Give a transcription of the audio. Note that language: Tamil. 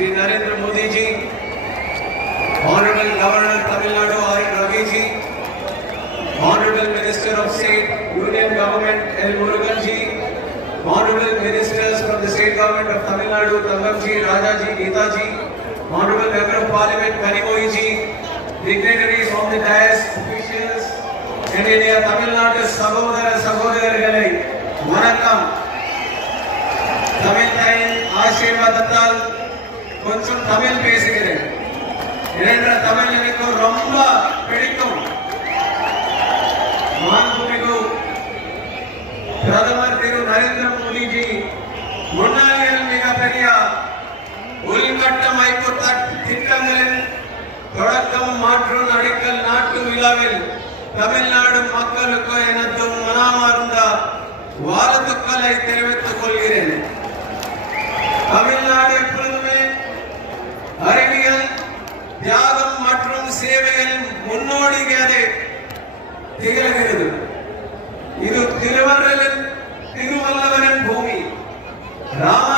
Shri Narendra Modi ji, Honorable Governor Tamil Nadu R. Ravi ji, Honorable Minister of State Union Government L. Murugan ji, Honorable Ministers from the State Government of Tamil Nadu Tangam ji, Raja ji, Geeta ji, Honorable Member of Parliament Kanimoi ji, dignitaries from the dais, officials, and India Tamil Nadu சகோதரர்களே வணக்கம். தமிழ் தாயின் ஆசீர்வாதத்தால் கொஞ்சம் தமிழ் பேசுகிறேன். ஏனென்ற தமிழ் எனக்கு ரொம்ப பிடிக்கும். மாண்புமிகு பிரதமர் திரு நரேந்திர மோடி ஜி முன்னாளில் மிகப்பெரிய உள்கட்டமைப்பு திட்டங்களின் தொடக்கம் மற்றும் அடிக்கல் நாட்டு விழாவில் தமிழ்நாடு மக்களுக்கு எனது மனமார்ந்த வாழ்த்துக்களை தெரிவித்துக் கொள்கிறேன். தமிழ்நாடு எப்பொழுதுமே அறிவியல், தியாகம் மற்றும் சேவைகளின் முன்னோடியாக திகழ்கிறது. இது திருவள்ளுவரின் பூமி. ராம